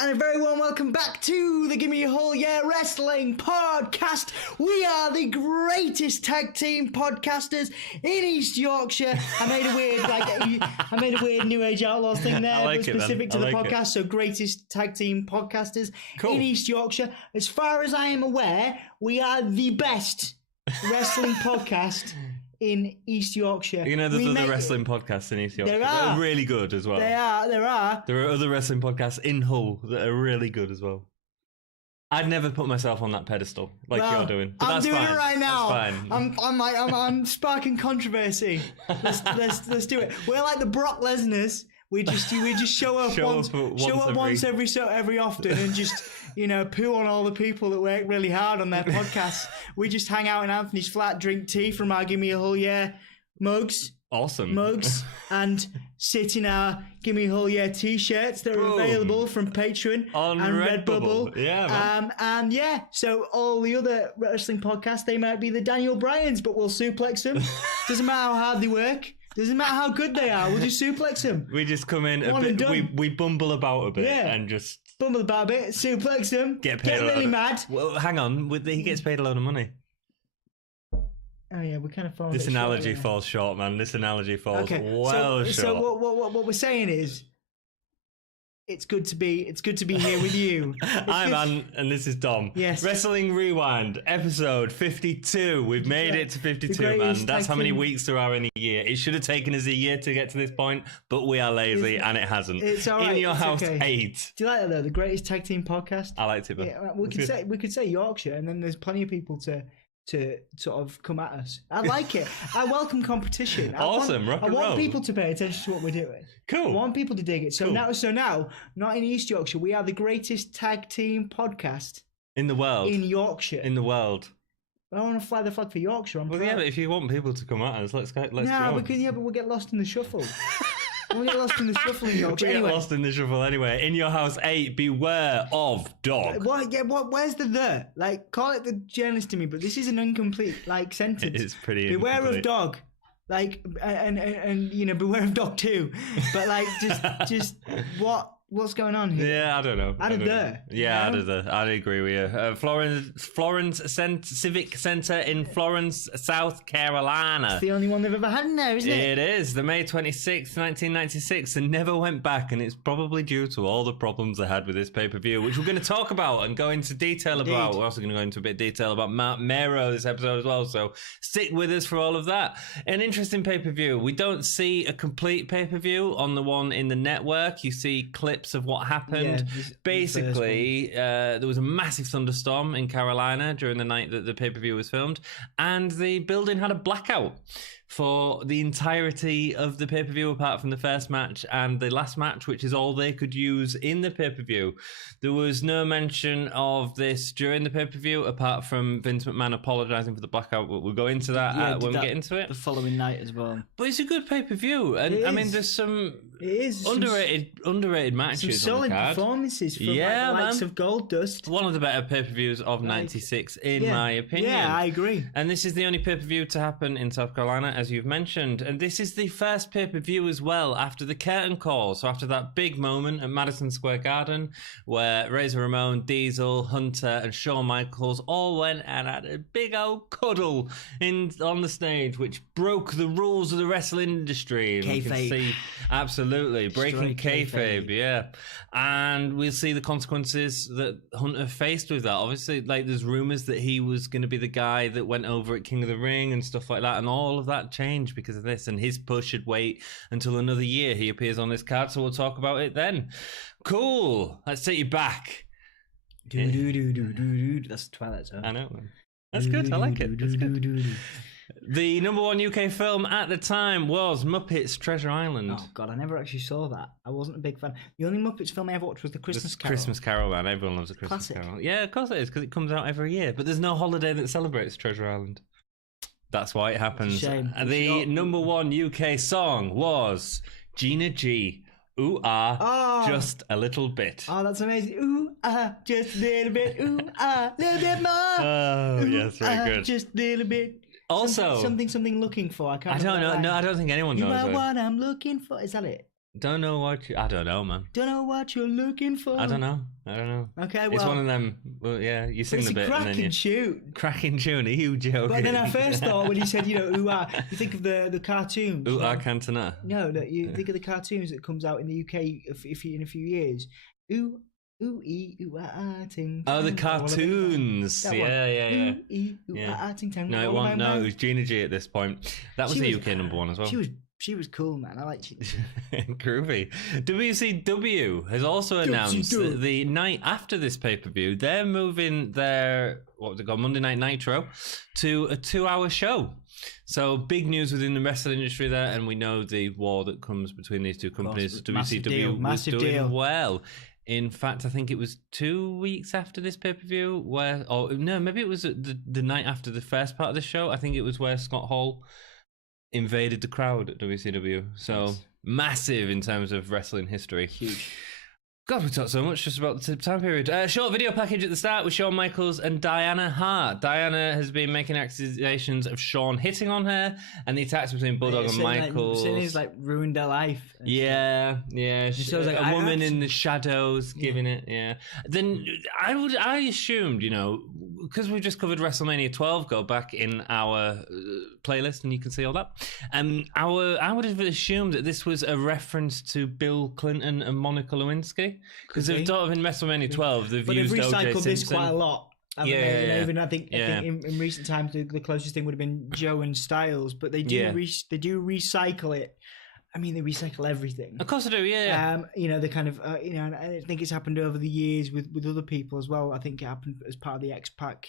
and a very warm welcome back to the Gimme Wrestling Podcast. We are the greatest tag team podcasters in East Yorkshire. I made a weird New Age Outlaws thing there, but specific to the podcast. So greatest tag team podcasters in East Yorkshire. As far as I am aware, we are the best wrestling podcast in East Yorkshire. You know, there's other wrestling podcasts in East Yorkshire. There are. They're really good as well. There are. There are other wrestling podcasts in Hull that are really good as well. I'd never put myself on that pedestal like you're doing. But I'm doing fine. it right now. That's fine. I'm sparking controversy. Let's do it. We're like the Brock Lesnar's. We just show up once every often and just poo on all the people that work really hard on their podcasts. We just hang out in Anthony's flat, drink tea from our Gimme a Hull mugs. Awesome. Mugs and sit in our Gimme a Hull t-shirts that are available from Patreon on and Redbubble. Yeah, man. And yeah, so all the other wrestling podcasts, they might be the Daniel Bryans, but we'll suplex them. Doesn't matter how hard they work. Doesn't matter how good they are. We'll just suplex them. We just come in a bit. We bumble about a bit and just bumble about a bit, suplex them, get really mad. Well, hang on. He gets paid a load of money. Oh yeah, we kind of fall. This analogy falls short, man. This analogy falls short. So what we're saying is, it's good to be here with you. I'm Ann, and this is Dom. Yes. Wrestling Rewind, episode 52. We've made it to 52, man. That's how many weeks there are in a year. It should have taken us a year to get to this point, but we are lazy, and it hasn't. It's all right. In Your House, okay. 8. Do you like that though? The greatest tag team podcast. I liked it, but yeah, we could say Yorkshire, and then there's plenty of people to sort of come at us. I like it. I welcome competition. I want people to pay attention to what we're doing. Cool. I want people to dig it. So cool. now, not in East Yorkshire, we are the greatest tag team podcast in the world. In Yorkshire. In the world. But I want to fly the flag for Yorkshire. Yeah, but if you want people to come at us, let's go. But we'll get lost in the shuffle. We'll get lost in the shuffle in Yorkshire. We get lost in the shuffle anyway. In Your House 8, beware of dog. Where's the? Like, call it the journalist to me, but this is an incomplete sentence. It is pretty beware incomplete. of dog. And beware of dog too. But just what's going on here? Yeah, I don't know. I'd agree with you. Florence Civic Centre in Florence, South Carolina. It's the only one they've ever had in there, isn't it? It is. The May 26th, 1996, and never went back, and it's probably due to all the problems they had with this pay-per-view, which we're going to talk about and go into detail about. We're also going to go into a bit of detail about Marc Mero this episode as well, so stick with us for all of that. An interesting pay-per-view. We don't see a complete pay-per-view on the one in the network. You see clips of what happened. Basically, there was a massive thunderstorm in Carolina during the night that the pay-per-view was filmed, and the building had a blackout for the entirety of the pay-per-view apart from the first match and the last match, which is all they could use in the pay-per-view. There was no mention of this during the pay-per-view apart from Vince McMahon apologising for the blackout. We'll go into that when we get into it. The following night as well. But it's a good pay-per-view. And I mean, there's some underrated matches. Some solid performances from the likes of Goldust. One of the better pay-per-views of 96, in my opinion. Yeah, I agree. And this is the only pay-per-view to happen in South Carolina, as you've mentioned. And this is the first pay-per-view as well after the curtain call. So after that big moment at Madison Square Garden where Razor Ramon, Diesel, Hunter and Shawn Michaels all went and had a big old cuddle on the stage, which broke the rules of the wrestling industry. And we can see, absolutely, breaking kayfabe, yeah. And we'll see the consequences that Hunter faced with that. Obviously, there's rumors that he was going to be the guy that went over at King of the Ring and stuff like that, and all of that changed because of this, and his push should wait until another year he appears on this card, so we'll talk about it then. Cool. Let's take you back. That's the Twilight Zone. I know, man. That's good. I like it. That's good. The number one UK film at the time was Muppets Treasure Island. Oh, God, I never actually saw that. I wasn't a big fan. The only Muppets film I ever watched was The Christmas Carol. Christmas Carol, man. Everyone loves a Christmas Carol. Yeah, of course it is, because it comes out every year. But there's no holiday that celebrates Treasure Island. That's why it happens. Shame. The number one UK song was Gina G. Ooh, ah, just a little bit. Oh, that's amazing. Ooh, ah, just a little bit. Ooh, ah, a little bit more. Oh, yes, very good. Just a little bit. Also, something looking for. I don't know. No, I don't think anyone knows. You are what I'm looking for. Is that it? Don't know what I don't know, man. Don't know what you're looking for. I don't know. Okay, well, it's one of them. Well, yeah, you sing the bit. It's a and then cracking tune. Are you joking? But then I first thought when he said, you think of the cartoons. Cantona. No, you think of the cartoons that comes out in the UK in a few years. Ooh, ting. Oh, the cartoons. Yeah. Ting, tang. No, it was Gina G at this point. That was the UK number one as well. She was cool, man. I like Gina G. Groovy. WCW has also announced that the night after this pay-per-view, they're moving their, Monday Night Nitro, to a 2-hour show. So big news within the wrestling industry there, and we know the war that comes between these two companies. WCW was doing well. In fact, I think it was 2 weeks after this pay-per-view maybe it was the night after the first part of the show. I think it was where Scott Hall invaded the crowd at WCW. So massive in terms of wrestling history. Huge. God, we talked so much just about the time period. Short video package at the start with Shawn Michaels and Diana Hart. Diana has been making accusations of Shawn hitting on her, and the attacks between Bulldog and Michaels. He's ruined her life. Yeah. A woman in the shadows giving it. Yeah. Then I assumed, because we just covered WrestleMania 12, go back in our playlist and you can see all that. I would have assumed that this was a reference to Bill Clinton and Monica Lewinsky. Because they've thought of in WrestleMania 12, they've used recycled O.J. Simpson. this quite a lot. Even I think in recent times the closest thing would have been Joe and Styles, but they do recycle it. I mean, they recycle everything. Of course they do, yeah. They kind of, and I think it's happened over the years with other people as well. I think it happened as part of the X-Pac,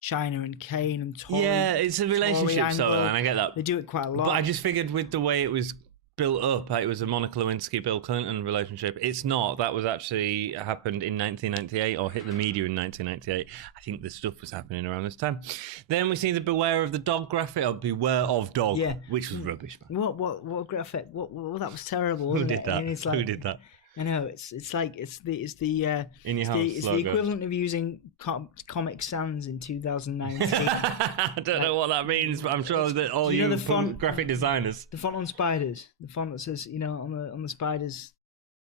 China and Kane and Tori. Yeah, it's a relationship storyline, I get that. They do it quite a lot. But I just figured with the way it was built up, it was a Monica Lewinsky Bill Clinton relationship. It's not. That was actually happened in 1998 or hit the media in 1998. I think this stuff was happening around this time. Then we see the Beware of the Dog graphic, or Beware of Dog, which was rubbish, man. What graphic? What that was terrible. Who did that? I mean, Who did that? I know it's the logo. equivalent of using Comic Sans in 2019. I don't know what that means, but I'm sure that all you graphic designers. The font on Spiders, the font that says on the Spiders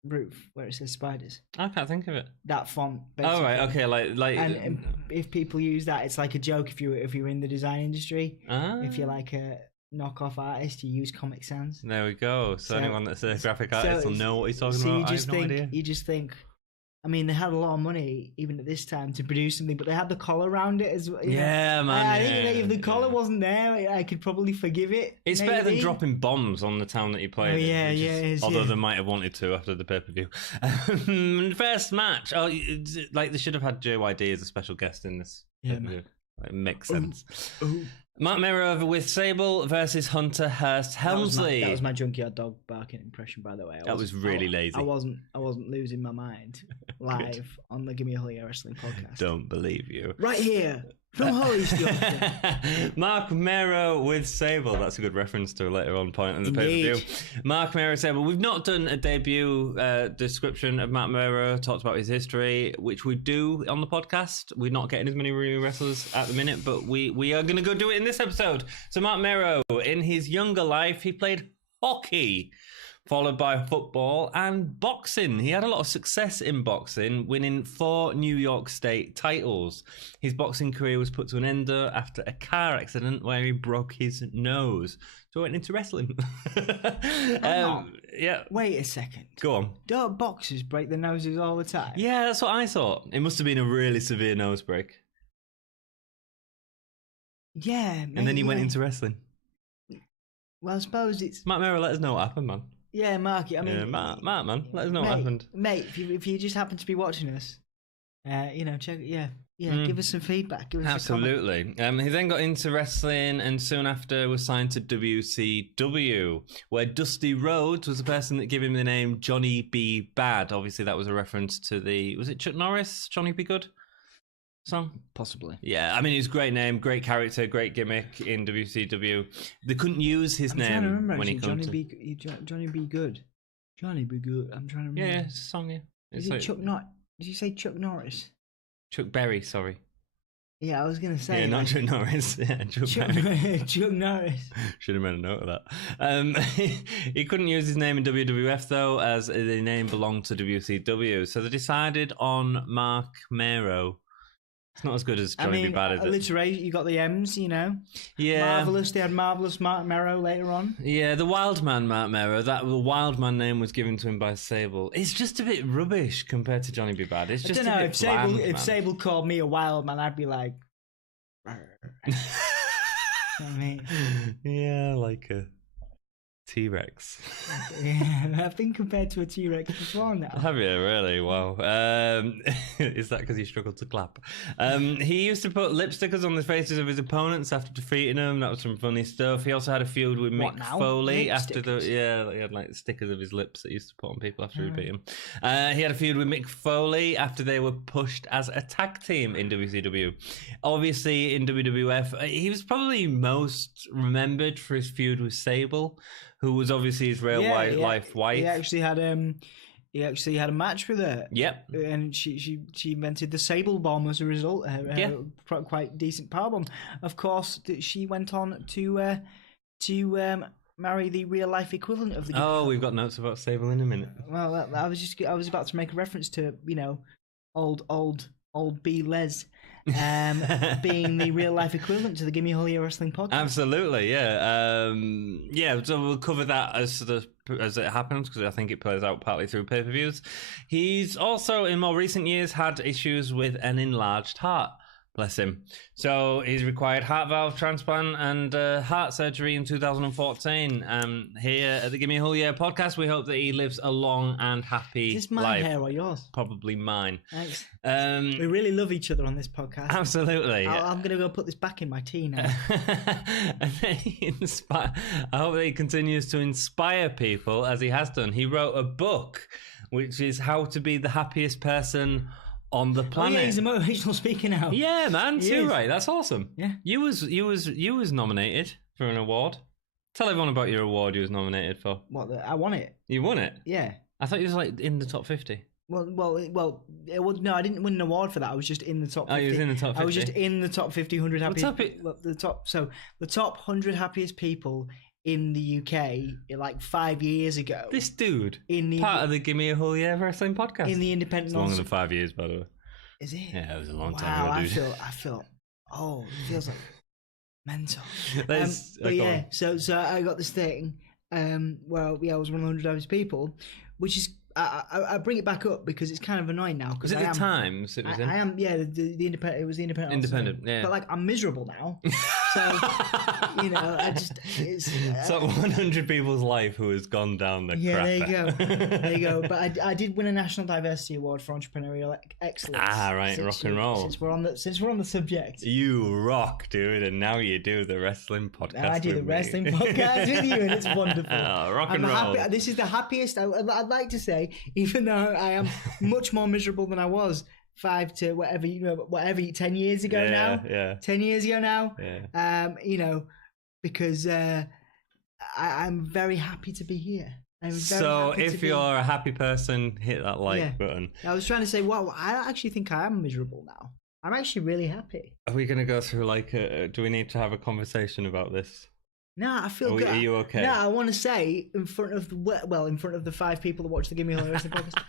roof where it says Spiders. I can't think of it. That font. Basically. Oh right, okay, like. And if people use that, it's like a joke. If you're in the design industry, if you're like a knockoff artist, you use Comic Sans. There we go. So anyone that's a graphic artist will know what he's talking about. You just think. I mean, they had a lot of money even at this time to produce something, but they had the collar around it as well. Yeah, man. I think if the collar wasn't there, I could probably forgive it. It's better than dropping bombs on the town that you play in. Although they might have wanted to after the pay-per-view. First match. They should have had JYD as a special guest in this. Yeah, it makes sense. Ooh. Marc Mero with Sable versus Hunter Hearst Helmsley. That was my junkyard dog barking impression, by the way. That was really lazy. I wasn't losing my mind live on the Gimme a Wrestling podcast. Don't believe you. Right here. From Holy Marc Mero with Sable. That's a good reference to a later on point in the pay-per-view. Marc Mero Sable. We've not done a debut description of Marc Mero, talked about his history, which we do on the podcast. We're not getting as many wrestlers at the minute, but we are going to go do it in this episode. So Marc Mero, in his younger life, he played hockey, followed by football and boxing. He had a lot of success in boxing, winning 4 New York State titles. His boxing career was put to an end after a car accident where he broke his nose. So he went into wrestling. Yeah. Wait a second. Go on. Don't boxers break their noses all the time? Yeah, that's what I thought. It must have been a really severe nose break. Yeah. And then he went into wrestling. Well, I suppose it's... Marc Mero, let us know what happened, man. Yeah, Mark. I mean, Mark, man. Let us know what happened, mate. If you just happen to be watching us, check. Give us some feedback. Give us absolutely. He then got into wrestling, and soon after was signed to WCW, where Dusty Rhodes was the person that gave him the name Johnny B. Bad. Obviously, that was a reference to was it Chuck Norris, Johnny B. Good song? Possibly. Yeah, I mean, he's a great name, great character, great gimmick in WCW. They couldn't use his name when he comes to... Johnny B. Good. Johnny B. Good. I'm trying to remember. Yeah, it's a song, yeah. Is it Chuck Norris? Did you say Chuck Norris? Chuck Berry, sorry. Yeah, I was going to say. Yeah, not Chuck Norris. Yeah, Chuck Norris. Should have made a note of that. He couldn't use his name in WWF, though, as the name belonged to WCW. So they decided on Marc Mero. It's not as good as Johnny B. Bad, is it? Alliteration, you got the M's, you know. Yeah. Marvelous. They had Marvelous Marc Mero later on. Yeah, the Wild Man Marc Mero. The Wild Man name was given to him by Sable. It's just a bit rubbish compared to Johnny B. Bad. It's just I don't know, a bit bland, if Sable called me a wild man, I'd be like... I mean... Yeah, like a T-Rex. Yeah, I've been compared to a T-Rex before now. Have you really? Wow. Is that because he struggled to clap? He used to put lip stickers on the faces of his opponents after defeating them. That was some funny stuff. He also had a feud with Mick Foley after he had like stickers of his lips that he used to put on people after he beat him. He had a feud with Mick Foley after they were pushed as a tag team in WCW. Obviously, in WWF, he was probably most remembered for his feud with Sable, who was obviously his life wife. He actually had a match with her. Yep. And she invented the Sable Bomb as a result. Her quite decent power bomb. Of course, she went on to marry the real life equivalent of the. Oh, we've got notes about Sable in a minute. Well, I was about to make a reference to old B Les. Being the real life equivalent to the Gimme Wrestling podcast. Absolutely, yeah. So we'll cover that as it happens, because I think it plays out partly through pay-per-views. He's also in more recent years had issues with an enlarged heart. Bless him. So he's required heart valve transplant and heart surgery in 2014. Here at the Gimme podcast, we hope that he lives a long and happy life. Is this my hair or yours? Probably mine. Thanks. We really love each other on this podcast. Absolutely. I'm going to go put this back in my tea now. I hope that he continues to inspire people, as he has done. He wrote a book, which is How to Be the Happiest Person on the Planet. Oh yeah, he's a motivational speaker now. Yeah, man, too right. That's awesome. Yeah, you was nominated for an award. Tell everyone about your award you was nominated for. What? I won it. You won it? Yeah. I thought you was like in the top 50. Well. No, I didn't win an award for that. I was just in the top 50. Oh, you was in the top 50. I was just in the top 50, 100 happiest. The top 100 happiest people in the UK like 5 years ago. This dude part of the Gimme a Whole Year Wrestling podcast. In the independent. It's longer than 5 years, by the way. Is it? Yeah, it was a long time ago, dude. I feel. Oh, it feels like mental. On. So I got this thing. I was one of the 100 happiest people, which is. I bring it back up because it's kind of annoying now. Was it the Times? It was in? I am, yeah. The independent. It was the independent. Independent, yeah. But like, I'm miserable now. So I just. It's like 100 people's life who has gone down the. Yeah, there you go. But I did win a National Diversity Award for entrepreneurial excellence. Ah, right, rock and roll. Since we're on the subject. You rock, dude, and now you do the wrestling podcast. Now I do the wrestling podcast with you, and it's wonderful. Oh, rock and roll. Happy. This is the happiest. I'd like to say. Even though I am much more miserable than I was 5 to whatever 10 years ago now. Yeah. 10 years ago now. Yeah. Because I'm very happy to be here. So if you're a happy person, hit that like button. I was trying to say, well, I actually think I am miserable now. I'm actually really happy. Are we going to go through do we need to have a conversation about this? No, I feel good. Are you okay? No, I want to say in front of the 5 people that watch the Gimme Wrestling podcast,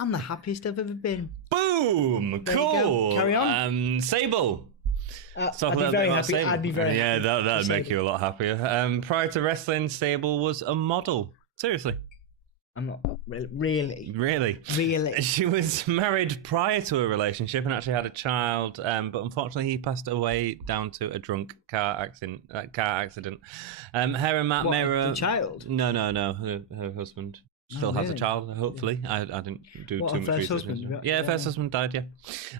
I'm the happiest I've ever been. Boom! There Cool. Carry on. Sable. I'd be very happy. Sable. I'd be very happy. Yeah, that'd make you a lot happier. Prior to wrestling, Sable was a model. Seriously. I'm not really. She was married prior to a relationship and actually had a child, but unfortunately he passed away down to a drunk car accident. Her and Marc Mero. The child? No. Her husband still has a child. Hopefully, I didn't do too much research. First husband died. Yeah,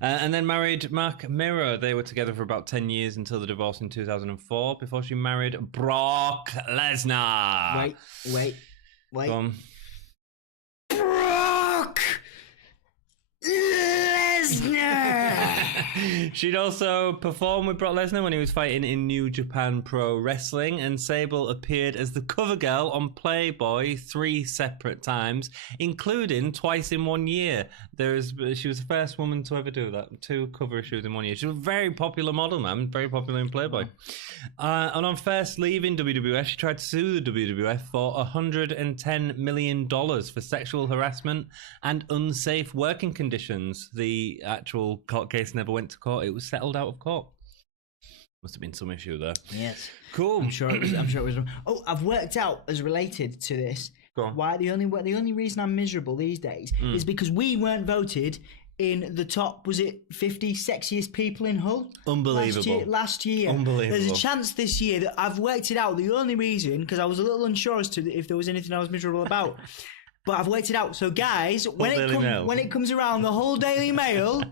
and then married Marc Mero. They were together for about 10 years until the divorce in 2004. Before she married Brock Lesnar. Wait. Go on. Brock Lesnar. She'd also performed with Brock Lesnar when he was fighting in New Japan Pro Wrestling, and Sable appeared as the cover girl on Playboy 3 separate times, including twice in 1 year. She was the first woman to ever do that. 2 cover issues in 1 year. She was a very popular model, man. Very popular in Playboy. And on first leaving WWF, she tried to sue the WWF for $110 million for sexual harassment and unsafe working conditions. The actual court case never went to court. It was settled out of court. Must have been some issue there. Yes. Cool. I'm sure it was. Oh, I've worked out as related to this. Go on. Why the only reason I'm miserable these days is because we weren't voted in the top, was it 50 sexiest people in Hull? Unbelievable. Last year. Unbelievable. There's a chance this year that I've worked it out. The only reason, because I was a little unsure as to if there was anything I was miserable about. But I've worked it out. So, guys, when it comes around, the Hull Daily Mail,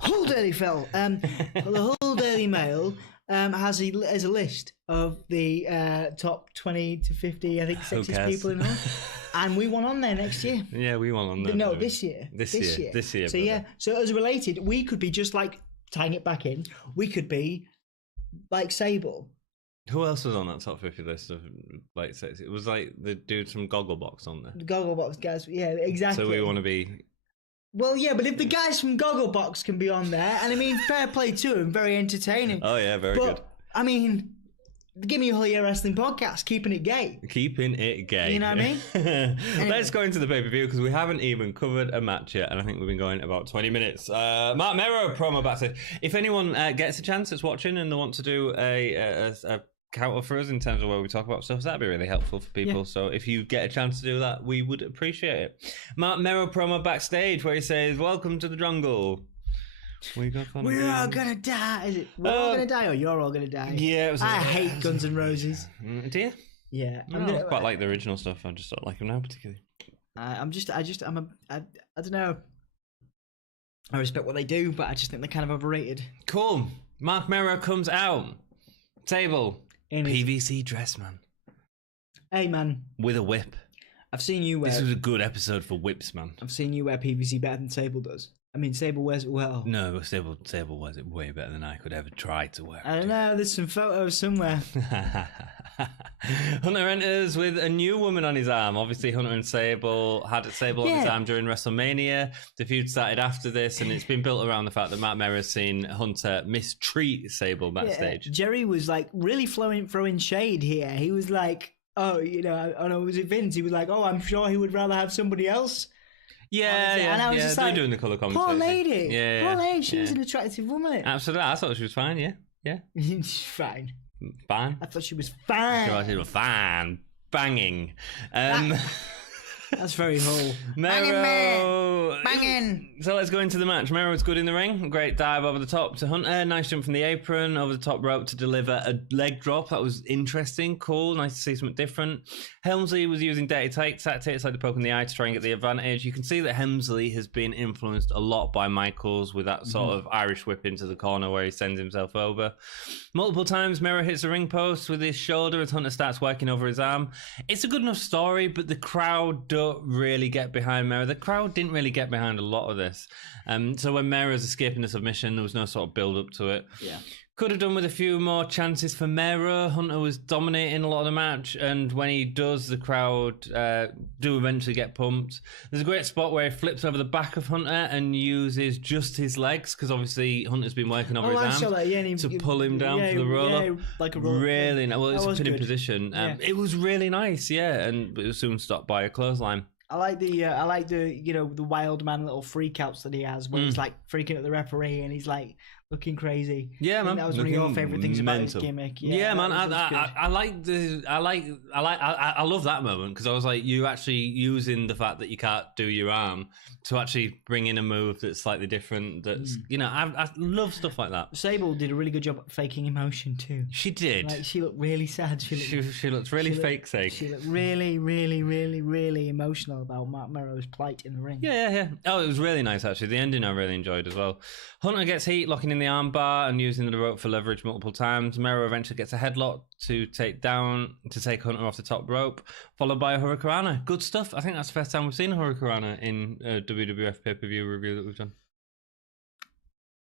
Hull Daily Mail, the Hull Daily Mail has a list of the top 20 to 50, I think, sexiest people in Hull. And we want on there next year. Yeah, we want on there. No, this year. This year. So, brother. yeah. So, as related, we could be just like, tying it back in, we could be like Sable. Who else was on that top 50 list of like sexy? It was like the dude from Gogglebox on there. The Gogglebox guys, yeah, exactly. So we want to be... Well, yeah, but if the guys from Gogglebox can be on there, and I mean, fair play to them, very entertaining. Oh, yeah, very good. I mean, give me a Whole Year Wrestling podcast, keeping it gay. Keeping it gay. You know what I mean? Anyway. Let's go into the pay-per-view because we haven't even covered a match yet, and I think we've been going about 20 minutes. Marc Mero promo backstage. If anyone gets a chance that's watching and they want to do a counter for us in terms of where we talk about stuff, that'd be really helpful for people. Yeah. So if you get a chance to do that, we would appreciate it. Marc Mero promo backstage where he says, "Welcome to the jungle. We're all gonna die." Is it we're all gonna die or you're all gonna die? Yeah, I hate Guns N' Roses. Do you? Yeah, I quite like the original stuff. I just don't like them now particularly. I don't know. I respect what they do, but I just think they're kind of overrated. Cool. Marc Mero comes out. Table. PVC dress, man. Hey, man. With a whip. I've seen you wear... This was a good episode for whips, man. I've seen you wear PVC better than Sable does. I mean, Sable wears it well. No, but Sable wears it way better than I could ever try to wear it. I don't know, there's some photos somewhere. Hunter enters with a new woman on his arm. Obviously, Hunter and Sable had Sable on his arm during WrestleMania. The feud started after this, and it's been built around the fact that Marc Mero has seen Hunter mistreat Sable backstage. Yeah, Jerry was like really throwing shade here. He was like, oh, you know, was it Vince? He was like, oh, I'm sure he would rather have somebody else. Yeah, and I was just like, doing the colour commentary. Poor lady. Poor lady. She was an attractive woman. Absolutely. I thought she was fine, yeah. She's fine. Fine? I thought she was fine. I thought she was fine. Banging. That's very Hull. Mero. Banging. So let's go into the match. Mero was good in the ring. Great dive over the top to Hunter. Nice jump from the apron over the top rope to deliver a leg drop. That was interesting. Cool. Nice to see something different. Helmsley was using dirty tactics like the poke in the eye to try and get the advantage. You can see that Helmsley has been influenced a lot by Michaels with that sort of Irish whip into the corner where he sends himself over. Multiple times, Mero hits the ring post with his shoulder as Hunter starts working over his arm. It's a good enough story, but the crowd don't really get behind Mero. The crowd didn't really get behind a lot of this. So when Mero's escaping the submission, there was no sort of build up to it. Yeah. Could have done with a few more chances for Mero. Hunter was dominating a lot of the match, and when he does, the crowd do eventually get pumped. There's a great spot where he flips over the back of Hunter and uses just his legs, because obviously Hunter's been working over his arms to pull him down for the roll-up. Yeah, like a roll-up. Really nice. Well, it's a pinning position. It was really nice, and it was soon stopped by a clothesline. I like the the wild man little freakouts that he has, where he's like freaking at the referee and he's like looking crazy. Yeah, man. That was one of your favorite things about his gimmick. Yeah, man. I love that moment because I was like, you actually using the fact that you can't do your arm to actually bring in a move that's slightly different. That's I love stuff like that. Sable did a really good job at faking emotion too. She did. Like, she looked really sad. She looked really fake. She looked really, really, really, really emotional about Marc Mero's plight in the ring. Yeah. Oh, it was really nice actually. The ending I really enjoyed as well. Hunter gets heat, locking in the armbar and using the rope for leverage multiple times. Mero eventually gets a headlock to take Hunter off the top rope, followed by a Hurricanrana. Good stuff. I think that's the first time we've seen a Hurricanrana in a WWF pay-per-view review that we've done.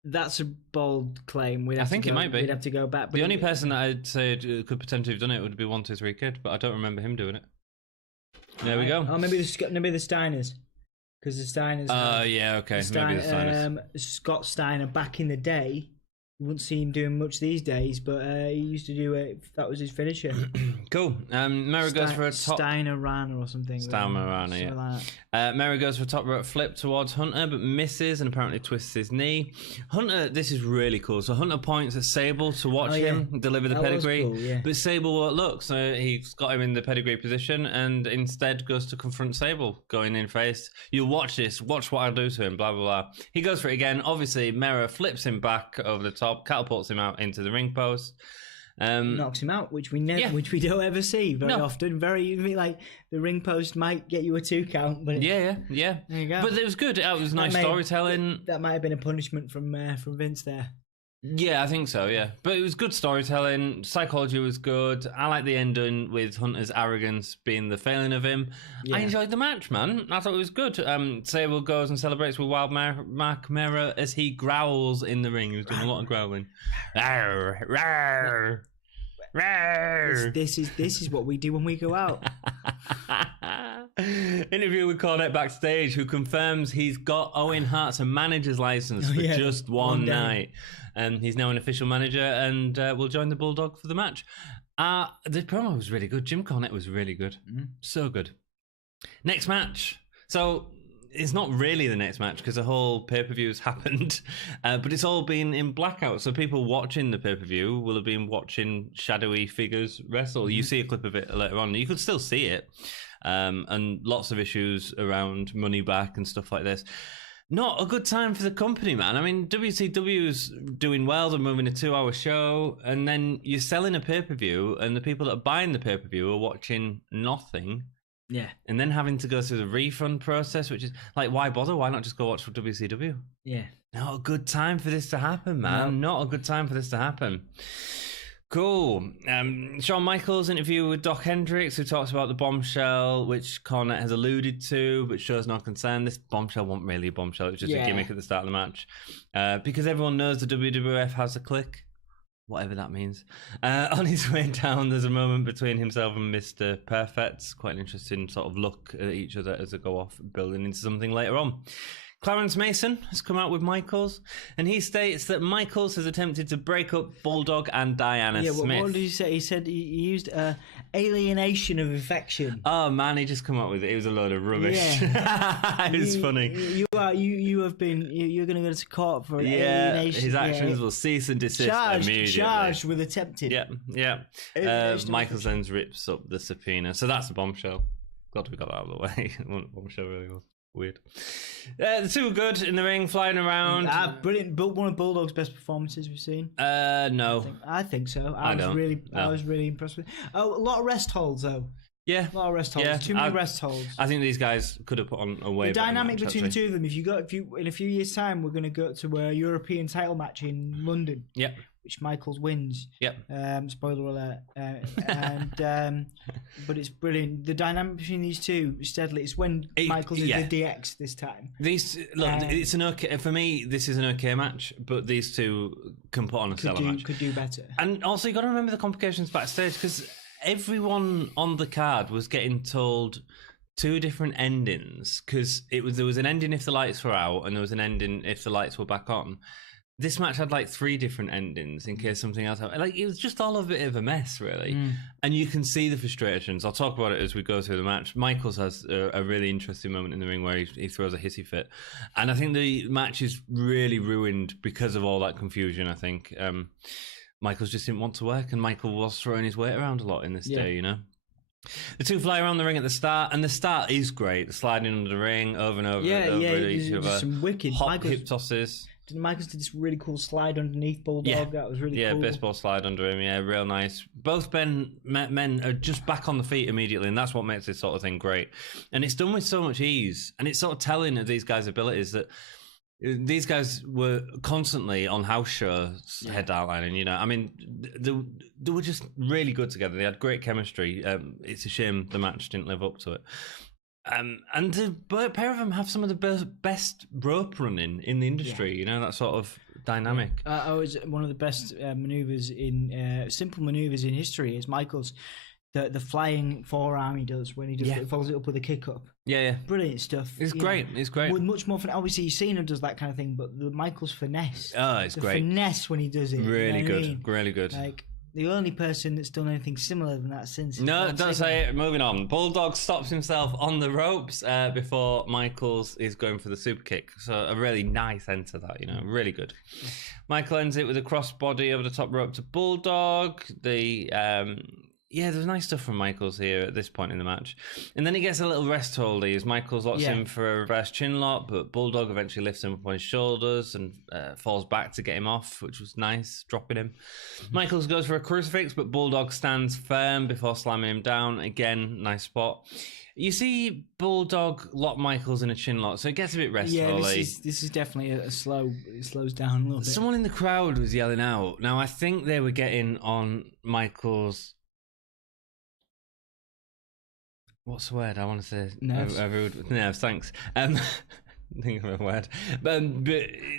That's a bold claim. I think it might be. We'd have to go back. The only person that I'd say could potentially have done it would be 123 Kid, but I don't remember him doing it. There we go. Oh, maybe the Steiners. Because the Steiners... yeah, okay. Maybe the Steiners. Scott Steiner, back in the day, you wouldn't see him doing much these days, but he used to do it. That was his finisher. Cool. Mero goes for a top... Steiner Rana or something. Steiner Rana, yeah. Like Mero goes for a top rope flip towards Hunter, but misses and apparently twists his knee. Hunter, this is really cool. So Hunter points at Sable to watch him deliver the pedigree, cool, yeah. but Sable won't look. So he's got him in the pedigree position and instead goes to confront Sable, going in face. You watch this, watch what I'll do to him, blah, blah, blah. He goes for it again. Obviously, Mero flips him back over the top, catapults him out into the ring post. Knocks him out, which we don't ever see very often. Very like the ring post might get you a 2 count, but yeah. There you go. But it was good. It was nice storytelling. That might have been a punishment from Vince there. Yeah, I think so. Yeah, but it was good storytelling. Psychology was good. I like the ending with Hunter's arrogance being the failing of him. Yeah. I enjoyed the match, man. I thought it was good. Sable goes and celebrates with Wild Marc Mero as he growls in the ring. He was doing a lot of growling. Rawr, rawr, rawr. This is what we do when we go out. Interview with Cornette backstage, who confirms he's got Owen Hart's a manager's license for just one night. And he's now an official manager and will join the Bulldog for the match. The promo was really good. Jim Cornette was really good. So good. Next match. So it's not really the next match because the whole pay-per-view has happened, but it's all been in blackout. So people watching the pay-per-view will have been watching shadowy figures wrestle. You see a clip of it later on. You could still see it. And lots of issues around money back and stuff like this. Not a good time for the company, man. I mean, WCW's doing well. They're moving a 2-hour show, and then you're selling a pay-per-view, and the people that are buying the pay-per-view are watching nothing. Yeah. And then having to go through the refund process, which is like, why bother? Why not just go watch for WCW? Yeah. Not a good time for this to happen, man. No. Not a good time for this to happen. Cool. Shawn Michaels interview with Doc Hendricks, who talks about the bombshell, which Cornette has alluded to, but shows no concern. This bombshell wasn't really a bombshell. It was just a gimmick at the start of the match. Because everyone knows the WWF has a click, whatever that means. On his way down, there's a moment between himself and Mr. Perfect. Quite an interesting sort of look at each other as they go off, building into something later on. Clarence Mason has come out with Michaels, and he states that Michaels has attempted to break up Bulldog and Diana Smith. What did he say? He said he used alienation of affection. Oh man, he just come up with it. It was a load of rubbish. Yeah. It was funny. You're going to go to court for alienation. His actions will cease and desist immediately. Charged with attempted. Yeah. Michaels then rips up the subpoena. So that's a bombshell. Glad we got that out of the way. Bombshell really was. Weird. The two were good in the ring, flying around. Brilliant. One of Bulldog's best performances we've seen. No. I think so. I was really impressed with it. Oh, a lot of rest holds though. Yeah. A lot of rest holds. Yeah, too many rest holds. I think these guys could have put on a way. The dynamic between the two of them. If you in a few years' time, we're going to go to a European title match in London. Yep. Which Michaels wins. Yep. Spoiler alert. But it's brilliant. The dynamic between these two is steadily. It's when Michaels is the DX this time. It's an okay for me. This is an okay match, but these two can put on a stellar match. Could do better. And also, you got to remember the complications backstage because everyone on the card was getting told 2 different endings because there was an ending if the lights were out and there was an ending if the lights were back on. This match had like 3 different endings in case something else happened. Like, it was just all a bit of a mess, really. And you can see the frustrations. I'll talk about it as we go through the match. Michaels has a really interesting moment in the ring where he throws a hissy fit. And I think the match is really ruined because of all that confusion, I think. Michaels just didn't want to work, and Michael was throwing his weight around a lot in this day, you know? The two fly around the ring at the start, and the start is great. Sliding under the ring over and over each other. Some wicked hop hip tosses. Michaels did this really cool slide underneath Bulldog. That was really cool. Yeah, baseball slide under him. Yeah, real nice. Both men are just back on the feet immediately, and that's what makes this sort of thing great. And it's done with so much ease, and it's sort of telling of these guys' abilities that these guys were constantly on house shows head outlining, you know. I mean, they were just really good together. They had great chemistry. It's a shame the match didn't live up to it. And the pair of them have some of the best rope running in the industry, you know, that sort of dynamic. I was one of the best maneuvers in simple maneuvers in history is Michael's the flying forearm he does when he just follows it up with a kick up. Yeah. Brilliant stuff. It's great. It's great. With much more fun. Obviously, Cena does that kind of thing, but Michael's finesse. Oh, it's great. Finesse when he does it. Really good. I mean? Really good. Like the only person that's done anything similar than that since. No, don't say it. Moving on. Bulldog stops himself on the ropes before Michaels is going for the super kick. So a really nice end to that, really good. Michael ends it with a crossbody over the top rope to Bulldog. There's nice stuff from Michaels here at this point in the match. And then he gets a little rest hold as Michaels locks him for a reverse chin lock, but Bulldog eventually lifts him up on his shoulders and falls back to get him off, which was nice, dropping him. Michaels goes for a crucifix, but Bulldog stands firm before slamming him down. Again, nice spot. You see Bulldog lock Michaels in a chin lock, so it gets a bit restful. Yeah, this is definitely it slows down a little bit. Someone in the crowd was yelling out. Now, I think they were getting on Michaels... What's the word? I want to say nerves. Nerves, thanks. Think of a word. But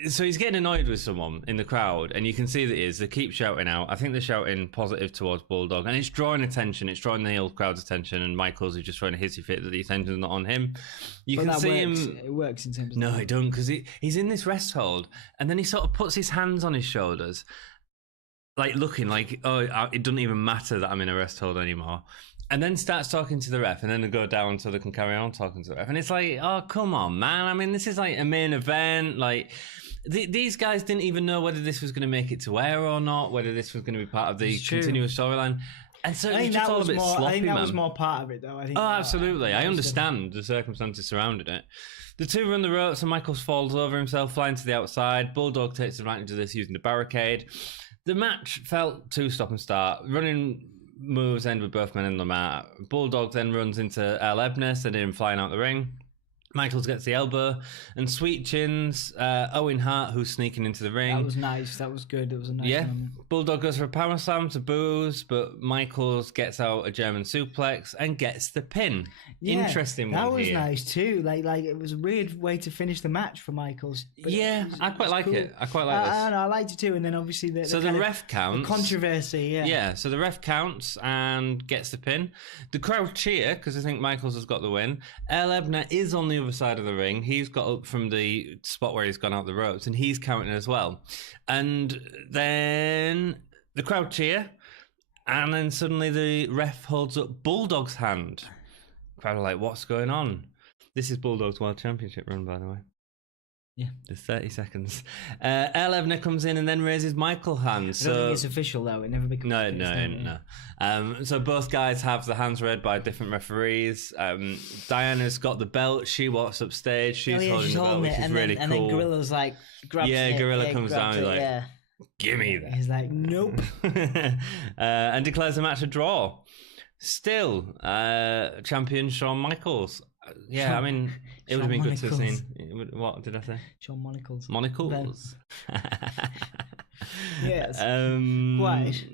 so he's getting annoyed with someone in the crowd, and you can see that he is. They keep shouting out. I think they're shouting positive towards Bulldog, and it's drawing attention. It's drawing the whole crowd's attention, and Michaels is just throwing a hissy fit that the attention's not on him. You can see him. It works in terms of No, it don't, because he's in this rest hold, and then he sort of puts his hands on his shoulders, like looking like, it doesn't even matter that I'm in a rest hold anymore. And then starts talking to the ref, and then they go down so they can carry on talking to the ref. And it's like, oh, come on, man. I mean, this is like a main event. Like, these guys didn't even know whether this was going to make it to air or not, whether this was going to be part of the continuous storyline. And so it's just all a bit sloppy, I think that was more part of it, though. Absolutely. I understand the circumstances surrounding it. The two run the ropes, and Michaels falls over himself, flying to the outside. Bulldog takes advantage of this using the barricade. The match felt to stop and start. Running moves end with both men in the mat. Bulldog then runs into Earl Ebner, sending him flying out the ring. Michaels gets the elbow and sweet chins Owen Hart, who's sneaking into the ring. That was nice. That was good. It was a nice moment. Bulldog goes for a power slam to Booze, but Michaels gets out a German suplex and gets the pin. Yeah, Interesting one. That was here. Nice too. Like it was a weird way to finish the match for Michaels. I quite like it. I quite like this. I liked it too. And then obviously the ref counts. Controversy. Yeah. So the ref counts and gets the pin. The crowd cheer because I think Michaels has got the win. Earl Ebner is on the other side of the ring. He's got up from the spot where he's gone out the ropes, and he's counting as well. And then the crowd cheer, and then suddenly the ref holds up Bulldog's hand. The crowd are like, what's going on? This is Bulldog's World Championship run, by the way. Yeah. There's 30 seconds. Earl Ebner comes in and then raises Michael's hand. I don't think it's official, though. It never becomes No. So both guys have the hands read by different referees. Diana's got the belt. She walks upstage. She's holding the belt, which is really cool. And then Gorilla's like, grabs it. Gorilla comes down and like, gimme that. He's like, nope. And declares the match a draw. Still, champion Shawn Michaels. I mean, it would have been good to have seen. What did I say? Shawn Monocles. Monocles. Yes. Quite.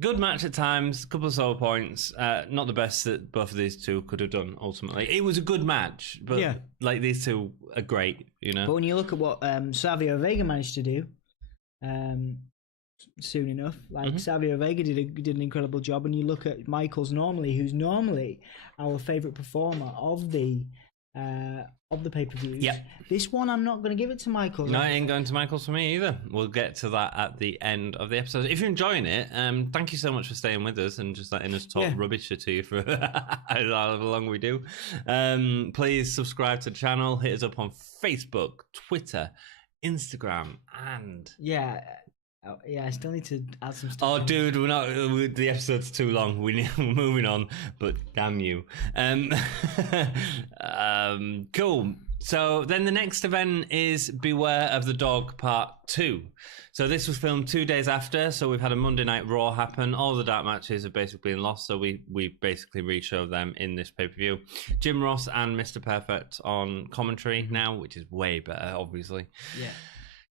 Good match at times. A couple of sore points. Not the best that both of these two could have done. Ultimately, it was a good match, but like these two are great. But when you look at what Savio Vega managed to do, soon enough, Savio Vega did an incredible job, and you look at Michaels who's normally our favorite performer of the pay-per-views. Yep. This one I'm not going to give it to Michaels. No, it ain't going to Michaels for me either. We'll get to that at the end of the episode. If you're enjoying it, thank you so much for staying with us and just letting us talk rubbish to you for however long we do. Please subscribe to the channel, hit us up on Facebook, Twitter, Instagram, and I still need to add some stuff. Oh, dude, the episode's too long. We're moving on, but damn you. Cool. So then the next event is Beware of the Dog Part 2. So this was filmed 2 days after, so we've had a Monday Night Raw happen. All the dark matches have basically been lost, so we basically re-show them in this pay-per-view. Jim Ross and Mr. Perfect on commentary now, which is way better, obviously. Yeah.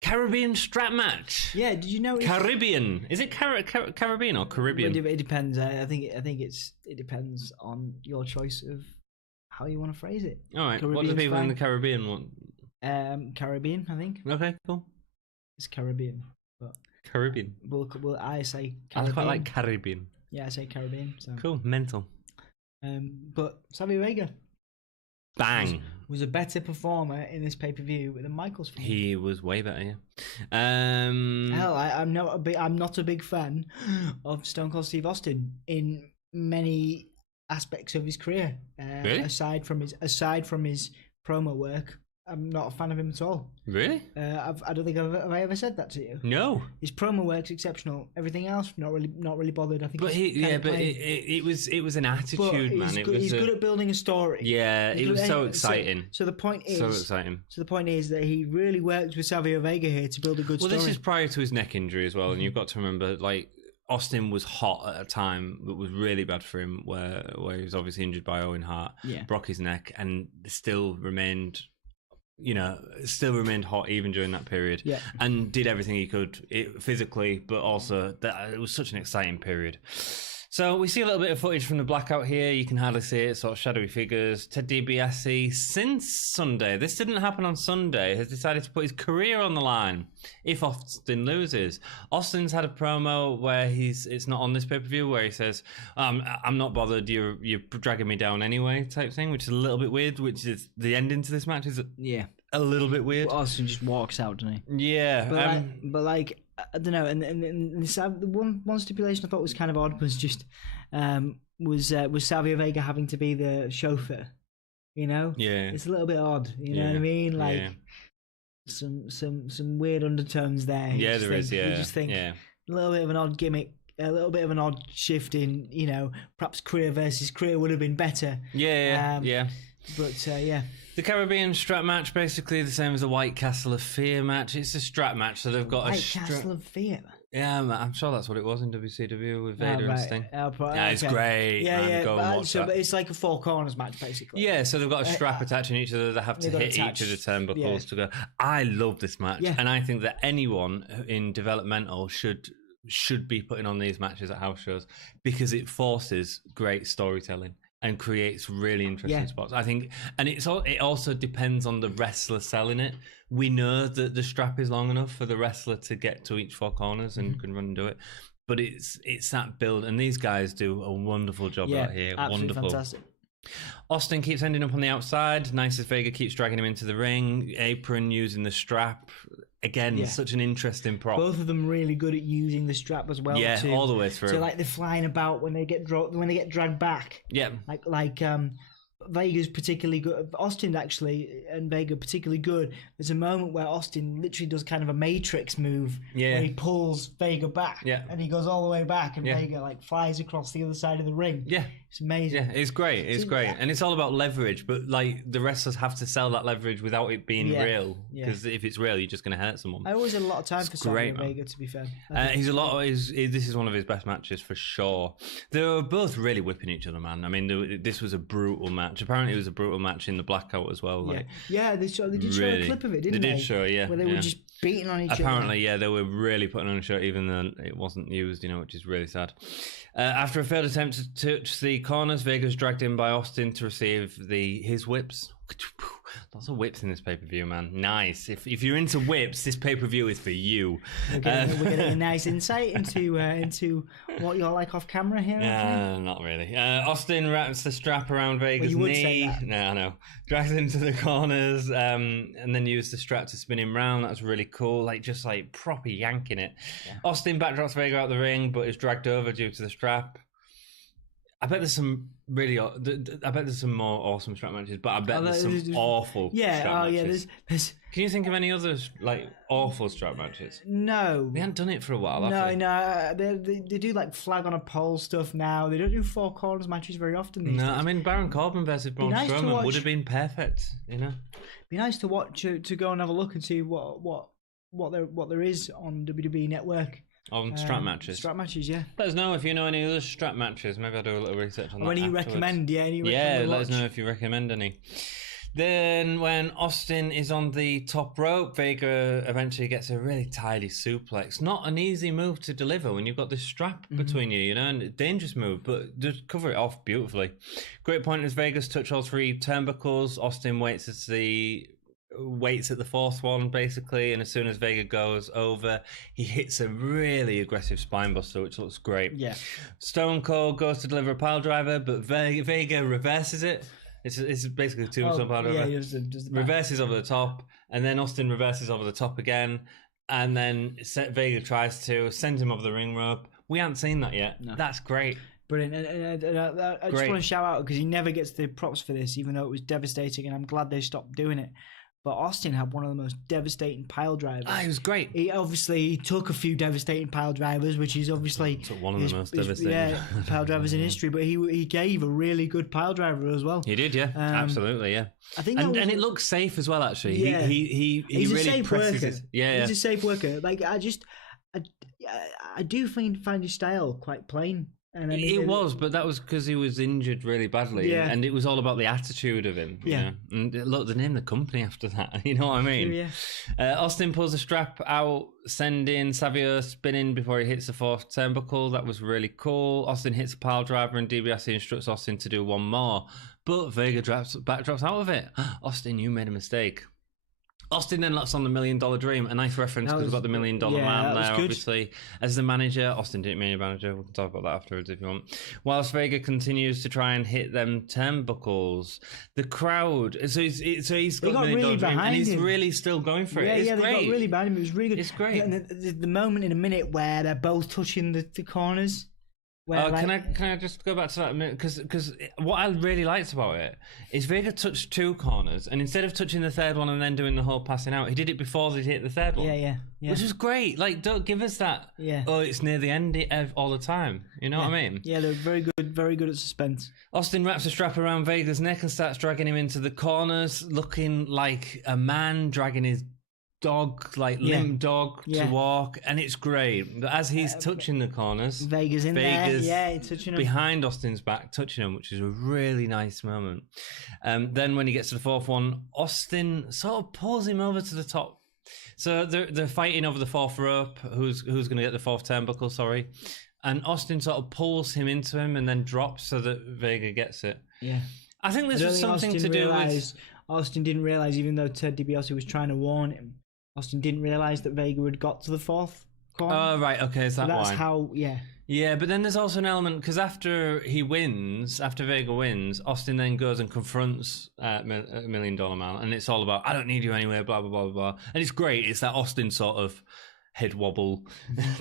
Caribbean strap match. Yeah, did you know? Caribbean. Is it Caribbean or Caribbean? It depends. I think it depends on your choice of how you want to phrase it. All right. What do people in the Caribbean want? Caribbean, I think. Okay, cool. It's Caribbean, but Caribbean. I say Caribbean. I quite like Caribbean. Yeah, I say Caribbean. So. Cool, mental. But Savio Vega Bang was a better performer in this pay-per-view than Michaels. He was way better. Hell, I'm not a big fan of Stone Cold Steve Austin in many aspects of his career. Really? Aside from his promo work, I'm not a fan of him at all. Really? I don't think have I ever said that to you. No. His promo work's exceptional. Everything else, not really bothered. I think. But it was an attitude, man. He's good at building a story. Yeah, it was so exciting. So the point is, so exciting. So the point is that he really works with Savio Vega here to build a good story. Well, this is prior to his neck injury as well, and you've got to remember, like, Austin was hot at a time that was really bad for him, where he was obviously injured by Owen Hart, broke his neck, and still remained hot even during that period, and did everything he could physically, but also that it was such an exciting period. So we see a little bit of footage from the blackout here. You can hardly see it, sort of shadowy figures. Ted DiBiase, since Sunday, this didn't happen on Sunday, has decided to put his career on the line if Austin loses. Austin's had a promo where it's not on this pay-per-view, where he says, I'm not bothered, you're dragging me down anyway, type thing, which is a little bit weird, which is the ending to this match is a little bit weird. Well, Austin just walks out, doesn't he? Yeah. But I don't know, and the one stipulation I thought was kind of odd was just was Savio Vega having to be the chauffeur, you know? Yeah, it's a little bit odd, you know what I mean? Like some weird undertones there. You just think a little bit of an odd gimmick, a little bit of an odd shift in, you know, perhaps career versus career would have been better. But the Caribbean strap match, basically the same as the White Castle of Fear match. It's a strap match, so they've got White Castle of Fear. Yeah, I'm sure that's what it was in WCW with Vader and Sting. It's great. But it's like a four corners match, basically. Yeah, so they've got a strap attaching each other. They have to hit each of the turnbuckles to go. I love this match, and I think that anyone in developmental should be putting on these matches at house shows because it forces great storytelling and creates really interesting spots. I think, and it also depends on the wrestler selling it. We know that the strap is long enough for the wrestler to get to each four corners and can run and do it. But it's that build, and these guys do a wonderful job out here. Absolutely wonderful. Fantastic. Austin keeps ending up on the outside. Nice as Vega keeps dragging him into the ring. Apron using the strap. Again, such an interesting prop. Both of them really good at using the strap as well. Yeah, all the way through. So like they're flying about when they get dragged back. Yeah. Like Vega's particularly good. Austin actually and Vega particularly good. There's a moment where Austin literally does kind of a Matrix move where he pulls Vega back and he goes all the way back and Vega like flies across the other side of the ring. Yeah. It's amazing. Yeah, it's great. It's great. And it's all about leverage, but like the wrestlers have to sell that leverage without it being real. Because if it's real, you're just going to hurt someone. I always had a lot of time for Savio Vega, to be fair. This is one of his best matches for sure. They were both really whipping each other, man. I mean, this was a brutal match. Apparently, it was a brutal match in the blackout as well. Like, they did show a clip of it, didn't they? They did show, where they were just beating on each other. Apparently, they were really putting on a show, even though it wasn't used, which is really sad. After a failed attempt to touch the corners, Vega's dragged in by Austin to receive his whips. Lots of whips in this pay-per-view, man. Nice. If you're into whips, this pay-per-view is for you. We're getting a nice insight into what you're like off camera here. Not really. Austin wraps the strap around Vega's knee. No, I know. Drags him to the corners, and then used the strap to spin him round. That was really cool. Just proper yanking it. Yeah. Austin backdrops Vega out the ring, but is dragged over due to the strap. I bet there's some more awesome strap matches, but I bet there's some awful strap matches. There's. Can you think of any other awful strap matches? No, they haven't done it for a while. Have they? They do flag on a pole stuff now. They don't do four corners matches very often these days. I mean Baron Corbin versus Braun Strowman would have been perfect. Be nice to watch to go and have a look and see what there is on WWE Network. On strap matches. Strap matches, yeah. Let us know if you know any other strap matches. Maybe I'll do a little research on that. Or any you recommend, let us know if you recommend any. Then when Austin is on the top rope, Vega eventually gets a really tidy suplex. Not an easy move to deliver when you've got this strap between you, and a dangerous move, but just cover it off beautifully. Great point as Vega's touch all three turnbuckles. Austin waits as the waits at the fourth one basically, and as soon as Vega goes over, he hits a really aggressive spine buster, which looks great. Yeah. Stone Cold goes to deliver a pile driver, but Vega reverses it. It's basically a tombstone pile driver. Yeah, just reverses over the top, and then Austin reverses over the top again, and then Vega tries to send him over the ring rope. We haven't seen that yet. No. That's great. Brilliant. And I just want to shout out, because he never gets the props for this, even though it was devastating, and I'm glad they stopped doing it. But Austin had one of the most devastating pile drivers. It was great. He took a few devastating pile drivers, which is obviously one of the most devastating pile drivers in history. But he gave a really good pile driver as well. He did, yeah, absolutely, yeah. I think, and it looks safe as well. Actually, yeah. He He's really a safe presses. Worker. Yeah, he's a safe worker. Like I do find his style quite plain. And I mean, it was, but that was because he was injured really badly, and it was all about the attitude of him. Yeah, you know? And look, they named the company after that. You know what I mean? Yeah. Austin pulls the strap out, sending Savio spinning before he hits the fourth turnbuckle. That was really cool. Austin hits a pile driver, and DiBiase instructs Austin to do one more, but Vega drops out of it. Austin, you made a mistake. Austin then locks on the $1 Million Dream, a nice reference because we've got the $1 Million Man there, obviously. As the manager, Austin didn't mean a manager. We can talk about that afterwards if you want. Whilst Vega continues to try and hit them turnbuckles, the crowd. So he's got $1 Million Dream, and he's really still going for it. They got really behind him. It was really good. It's great. And the moment in a minute where they're both touching the corners. Can I just go back to that a minute? Because what I really liked about it is Vega touched two corners, and instead of touching the third one and then doing the whole passing out, he did it before they hit the third one. Yeah. Which was great. Like, don't give us that. Yeah. Oh, it's near the end all the time. You know what I mean? Yeah, they're very good at suspense. Austin wraps a strap around Vega's neck and starts dragging him into the corners, looking like a man dragging his dog, like limp dog to walk, and it's great. But as he's touching the corners, Vega's there, touching him behind Austin's back, touching him, which is a really nice moment. Then when he gets to the fourth one, Austin sort of pulls him over to the top. So they're fighting over the fourth rope. Who's going to get the fourth turnbuckle? Sorry. And Austin sort of pulls him into him and then drops so that Vega gets it. Yeah. I think this was something to do with. Austin didn't realize, even though Ted DiBiase was trying to warn him, Austin didn't realise that Vega had got to the fourth corner. Oh, right, okay, is that why? That's how, yeah. Yeah, but then there's also an element, because after Vega wins, Austin then goes and confronts $1 Million Man, and it's all about, I don't need you anyway, blah, blah, blah, blah. And it's great. It's that Austin sort of head wobble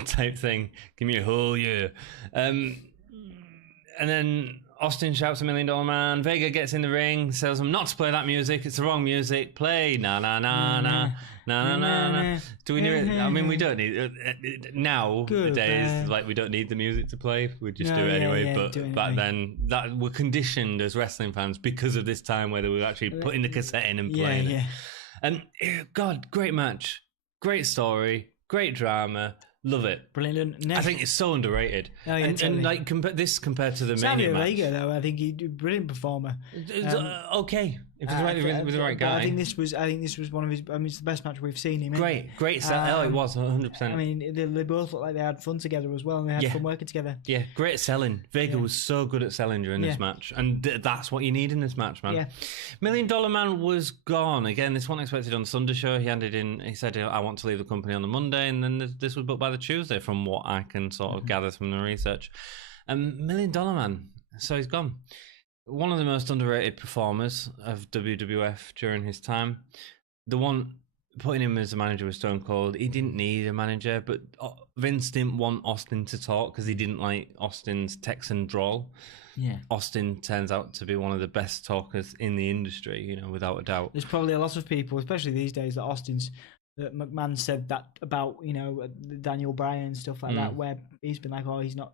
type thing. Give me a hole, yeah. And then Austin shouts $1 Million Man. Vega gets in the ring, tells him not to play that music. It's the wrong music. Play na na na na na na na. Do we need it? I mean, we don't need it nowadays. Like, we don't need the music to play. We just do it anyway. But back then, that we're conditioned as wrestling fans because of this time where they were actually putting the cassette in and playing it. And God, great match, great story, great drama. Love it. Brilliant. I think it's so underrated. Oh, yeah, totally. And like compared to the Mania match. Vega, though, I think he's a brilliant performer. Okay, if with the right guy. I think this was one of his. I mean, it's the best match we've seen him in. Great. It was 100%. I mean, they both looked like they had fun together as well, and they had fun working together. Yeah, great selling. Vega was so good at selling during this match, and that's what you need in this match, man. Yeah. $1 Million Man was gone again. This wasn't expected on the Sunday show. He handed in. He said, "I want to leave the company on the Monday," and then this was booked by the Tuesday, from what I can sort of gather from the research. $1 Million Man. So he's gone. One of the most underrated performers of WWF during his time. The one putting him as a manager was Stone Cold. He didn't need a manager, but Vince didn't want Austin to talk because he didn't like Austin's Texan drawl. Yeah. Austin turns out to be one of the best talkers in the industry, without a doubt. There's probably a lot of people, especially these days, that McMahon said that about, Daniel Bryan and stuff like that, where he's been like, oh, he's not,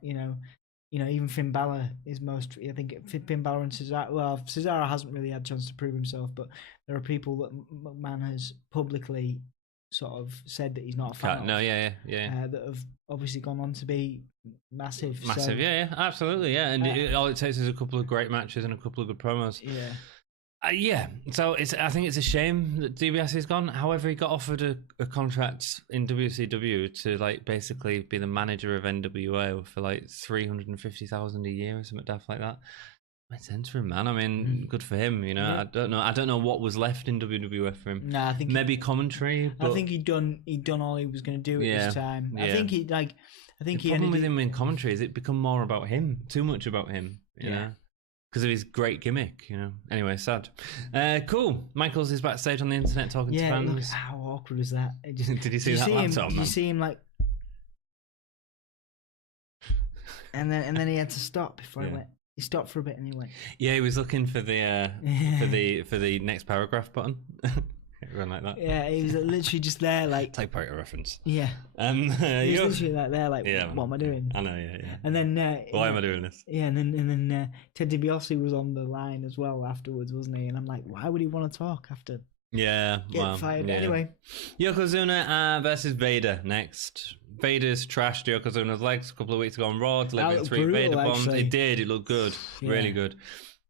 even Finn Balor is I think Finn Balor and Cesaro, well, Cesaro hasn't really had a chance to prove himself, but there are people that McMahon has publicly sort of said that he's not a fan of. No, yeah. That have obviously gone on to be massive. Massive, yeah, absolutely, yeah. And all it takes is a couple of great matches and a couple of good promos. Yeah. So I think it's a shame that DiBiase is gone. However, he got offered a contract in WCW to basically be the manager of NWA for $350,000 a year or something daft like that. Makes sense for him, man. I mean, good for him. You know, Yeah. I don't know what was left in WWF for him. Nah, I think maybe commentary. But I think he'd done all he was going to do at this time. Yeah. I think he the problem with him in commentary is it become more about him, too much about him. You know, because of his great gimmick. You know. Anyway, sad. Cool. Michaels is backstage on the internet talking to fans. Look, how awkward is that? Did you see that laptop? Did you see him like? And then he had to stop before he went. He stopped for a bit and he went. Yeah, he was looking for the for the next paragraph button. Run like that. Yeah, he was literally just there, like typewriter reference. Yeah. He was literally like there, like, what am I doing? I know, yeah. And then why am I doing this? Yeah, and then Ted DiBiase was on the line as well afterwards, wasn't he? And I'm like, why would he want to talk after? Yeah, get fired. Yeah. Anyway, Yokozuna versus Vader next. Vader's trashed Yokozuna's legs a couple of weeks ago on Raw, delivering 3 Vader bombs. It did. It looked good, really good.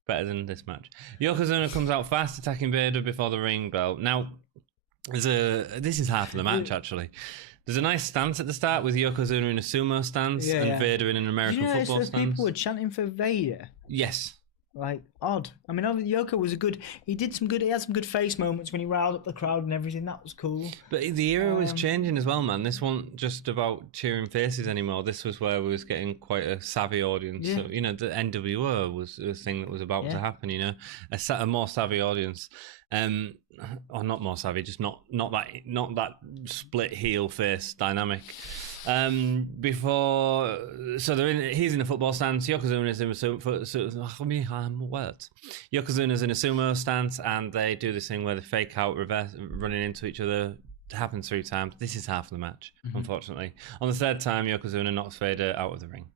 Better than this match. Yokozuna comes out fast, attacking Vader before the ring bell. Now, this is half of the match actually. There's a nice stance at the start with Yokozuna in a sumo stance and Vader in an American football stance. People were chanting for Vader. Yes. Like, odd. I mean, Yoko was he had some good face moments when he riled up the crowd and everything. That was cool. But the era was changing as well, man. This wasn't just about cheering faces anymore. This was where we was getting quite a savvy audience. Yeah. So, you know, the NWO was a thing that was about to happen, you know. A more savvy audience. Or not more savvy, just not that split heel face dynamic. He's in a football stance. Yokozuna's in Yokozuna's in a sumo stance, and they do this thing where they fake out, reverse, running into each other. It happens 3 times. This is half of the match, unfortunately. On the 3rd time, Yokozuna knocks Vader out of the ring.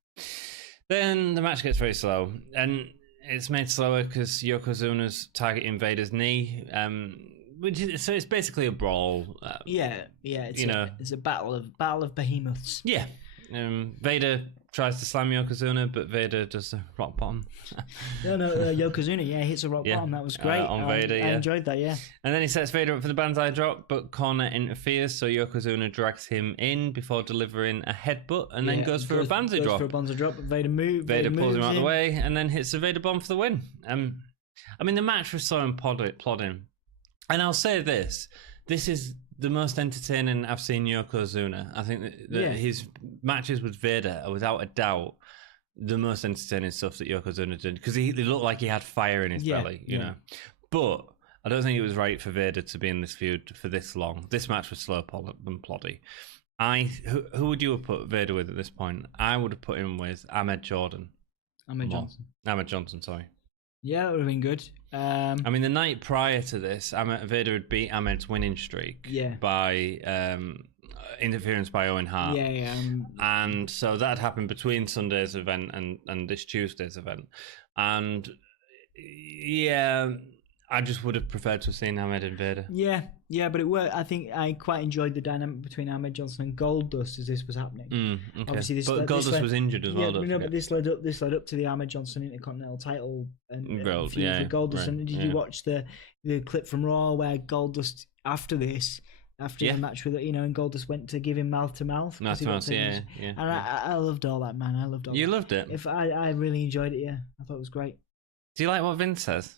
Then the match gets very slow, and it's made slower because Yokozuna's targeting Vader's knee. So it's basically a brawl. It's a battle of behemoths. Yeah. Vader tries to slam Yokozuna, but Vader does the rock bottom. Yokozuna, hits a rock bottom. That was great. On Vader, I enjoyed that, And then he sets Vader up for the banzai drop, but Corner interferes, so Yokozuna drags him in before delivering a headbutt, and then goes for a banzai drop. Vader pulls him out of the way, and then hits the Vader bomb for the win. I mean, the match was so plodding. And I'll say this is the most entertaining I've seen Yokozuna. I think that his matches with Vader are without a doubt the most entertaining stuff that Yokozuna did, because he looked like he had fire in his belly, you know. But I don't think it was right for Vader to be in this feud for this long. This match was slow and ploddy. Who would you have put Vader with at this point? I would have put him with Ahmed Johnson. Sorry. Yeah, that would have been good. I mean, the night prior to this, Vader had beat Ahmed's winning streak by interference by Owen Hart. And so that happened between Sunday's event and this Tuesday's event. And I just would have preferred to have seen Ahmed and Vader. Yeah, but it worked. I think I quite enjoyed the dynamic between Ahmed Johnson and Goldust as this was happening. Okay. Obviously, Goldust was injured as well. But this led up to the Ahmed Johnson Intercontinental title and feud for Goldust. Right, and did you watch the clip from Raw where Goldust after the match with and Goldust went to give him mouth to mouth? And I loved all that, man. I loved all. You loved it. I really enjoyed it. Yeah, I thought it was great. Do you like what Vince says?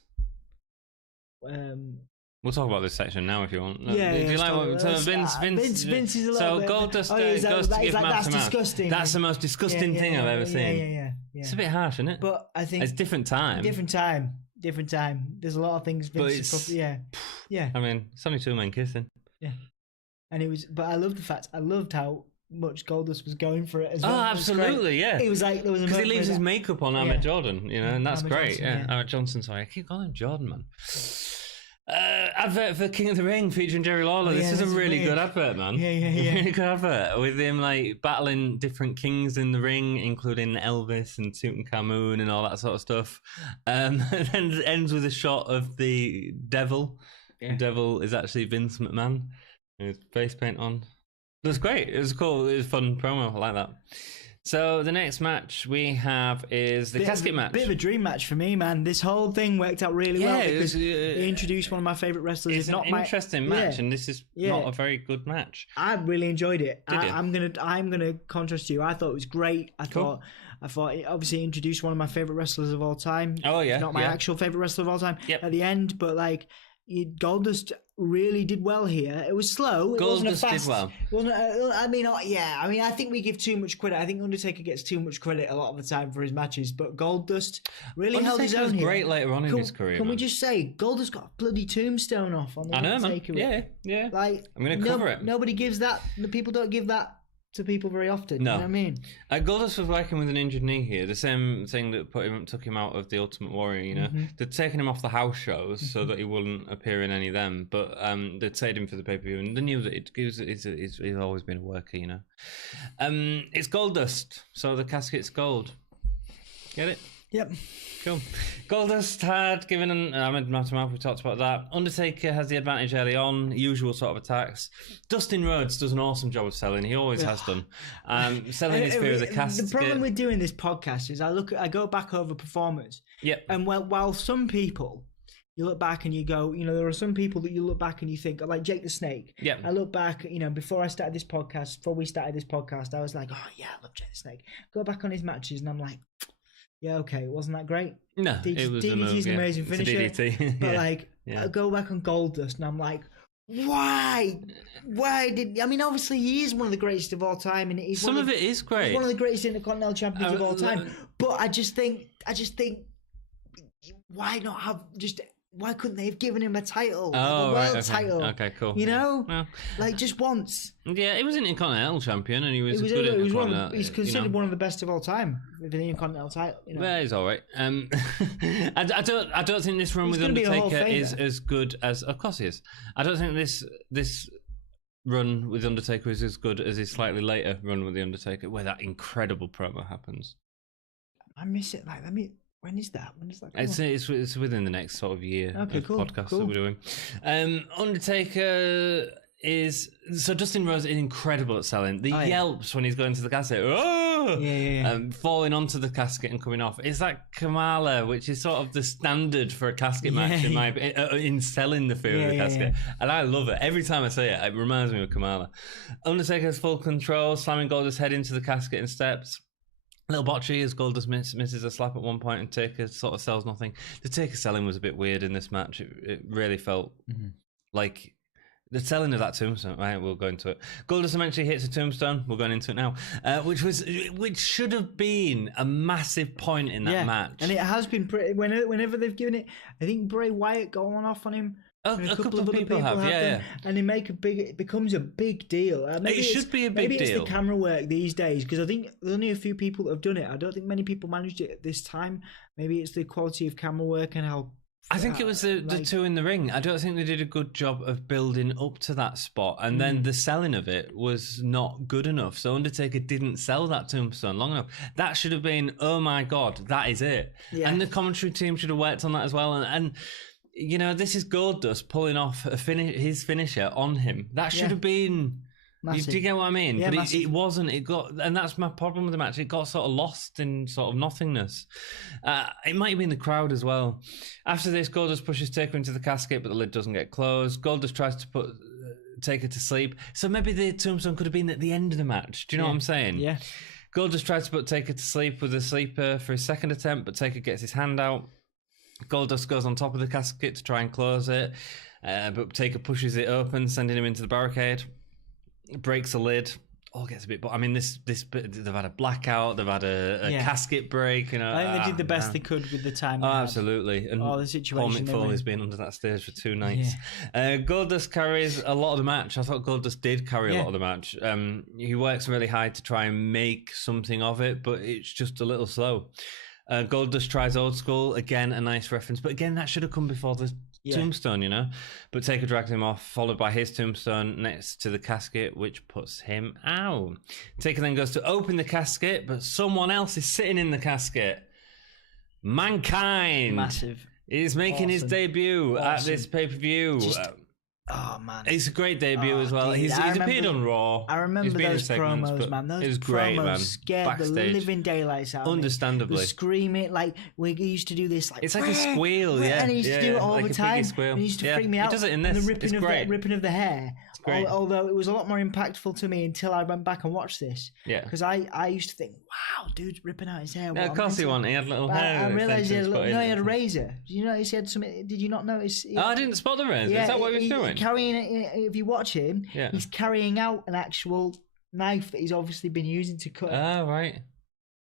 We'll talk about this section now if you want. Do you like what Vince is a little bit... Goldust goes to give mouth to mouth. Disgusting. That's the most disgusting thing I've ever seen. Yeah. It's a bit harsh, isn't it? But I think it's different time. There's a lot of things Vince yeah. I mean, it's only 2 men kissing. Yeah. And it was, but I loved how much Goldust was going for it as well. Oh, absolutely, yeah. It was like there was a because he leaves his makeup on Ahmed Jordan, and that's Ahmed great. Johnson, Ahmed Johnson, sorry, I keep calling him Jordan, man. Advert for King of the Ring featuring Jerry Lawler. This is a really good advert, man. Yeah. Really good advert with him like battling different kings in the ring, including Elvis and Tutankhamun and all that sort of stuff. And then it ends with a shot of the devil. Yeah. The devil is actually Vince McMahon with face paint on. It was great. It was cool. It was a fun promo. I like that. So the next match we have is the casket match. Bit of a dream match for me, man. This whole thing worked out really well because it they introduced one of my favourite wrestlers. It's an interesting match, and this is not a very good match. I really enjoyed it. I'm gonna contrast you. I thought it was great. I thought it obviously introduced one of my favourite wrestlers of all time. Oh yeah, not my actual favourite wrestler of all time. Yep. At the end, but like Goldust really did well here. It was slow. It wasn't a fast. Did well. I think we give too much credit. I think Undertaker gets too much credit a lot of the time for his matches, but Goldust really held his own here. Great later on in his career. Can we just say Goldust got a bloody tombstone off on the Undertaker? Yeah. Like I'm going to cover it. Nobody gives that. The people don't give that to people very often. No. You know what I mean? Goldust was working with an injured knee here. The same thing that took him out of the Ultimate Warrior, you know. They'd taken him off the house shows so that he wouldn't appear in any of them, but they'd saved him for the pay-per-view, and they knew that he's always been a worker, you know. It's Goldust, so the casket's gold. Get it? Yep. Cool. Goldust had given Ahmed Matamouf, we talked about that. Undertaker has the advantage early on, usual sort of attacks. Dustin Rhodes does an awesome job of selling. He always has done. Selling his fear of the casket. The problem with doing this podcast is I go back over performers. Yep. And while some people, you look back and you go, you know, there are some people that you look back and you think, like Jake the Snake. Yeah. I look back, you know, before we started this podcast, I was like, oh yeah, I love Jake the Snake. Go back on his matches and I'm like, yeah, okay, it wasn't that great. No, it was DDT's an amazing finisher. DDT. But I go back on Goldust and I'm like, why did... I mean, obviously he is one of the greatest of all time, and he's some of it is great. He's one of the greatest Intercontinental champions of all time. But I just think, why not have just... Why couldn't they have given him a title? Oh, a world title. Okay, cool. You know? Well, like, just once. Yeah, he was an Intercontinental champion, and he was good Intercontinental. He's considered one of the best of all time with an Intercontinental title. You know? Well, he's all right. I don't think this run with Undertaker is as good as... Of course he is. I don't think this run with Undertaker is as good as his slightly later run with the Undertaker, where that incredible promo happens. I miss it. Like, when is that? It's within the next sort of year of podcast that we're doing. Undertaker is... So Dustin Rhodes is incredible at selling. The yelps when he's going to the casket. Oh! Yeah. Falling onto the casket and coming off. It's like Kamala, which is sort of the standard for a casket match in selling the fear of the casket. And I love it. Every time I say it, it reminds me of Kamala. Undertaker has full control, slamming Goldust's head into the casket and steps. Little botchy as Goldust misses a slap at one point, and Taker sort of sells nothing. The Taker selling was a bit weird in this match. It really felt like the selling of that tombstone. Right, we'll go into it. Goldust eventually hits a tombstone. We're going into it now, which should have been a massive point in that match, and it has been pretty. Whenever they've given it, I think Bray Wyatt going off on him. A couple of people have them, and they make it becomes a big deal. It should be a big deal. Maybe it's the camera work these days, because I think there's only a few people that have done it. I don't think many people managed it at this time. Maybe it's the quality of camera work and how... I think it was the two in the ring. I don't think they did a good job of building up to that spot, and then the selling of it was not good enough. So Undertaker didn't sell that tombstone long enough. That should have been, oh my God, that is it. Yeah. And the commentary team should have worked on that as well. And you know, this is Goldust pulling off his finisher on him. That should have been... Do you get what I mean? Yeah, but it wasn't. It got, and that's my problem with the match. It got sort of lost in sort of nothingness. It might have been the crowd as well. After this, Goldust pushes Taker into the casket, but the lid doesn't get closed. Goldust tries to put Taker to sleep. So maybe the tombstone could have been at the end of the match. Do you know what I'm saying? Yeah. Goldust tries to put Taker to sleep with a sleeper for his second attempt, but Taker gets his hand out. Goldust goes on top of the casket to try and close it, but Taker pushes it open, sending him into the barricade. Breaks the lid. All gets a bit... But I mean, this they've had a blackout. They've had a casket break. You know, I think they did the best they could with the time. Oh, absolutely. And the situation. Mick Foley's been under that stage for 2 nights. Yeah. Goldust carries a lot of the match. I thought Goldust did carry a lot of the match. He works really hard to try and make something of it, but it's just a little slow. Goldust tries old school. Again, a nice reference. But again, that should have come before the tombstone, you know. But Taker drags him off, followed by his tombstone next to the casket, which puts him out. Taker then goes to open the casket, but someone else is sitting in the casket. Mankind. Massive. He's making his debut at this pay-per-view. Oh man, It's a great debut as well. dude, he's appeared on Raw. I remember those promos, man. Those promos scared the living daylights out of me. Understandably. The screaming, like we used to do this, like it's like a squeal, yeah. And he used to do it all like the time. And he used to freak me out. He does it in this. And the ripping of the hair. It's great. Although it was a lot more impactful to me until I went back and watched this. Yeah. Because I used to think, wow, dude's ripping out his hair. Yeah, of course he won. He had little hair. I realised he had he had a razor. Did you notice he had something? Did you not notice? I didn't spot the razor. Is that what he was doing? Carrying it. If you watch him, he's carrying out an actual knife that he's obviously been using to cut. Oh, right.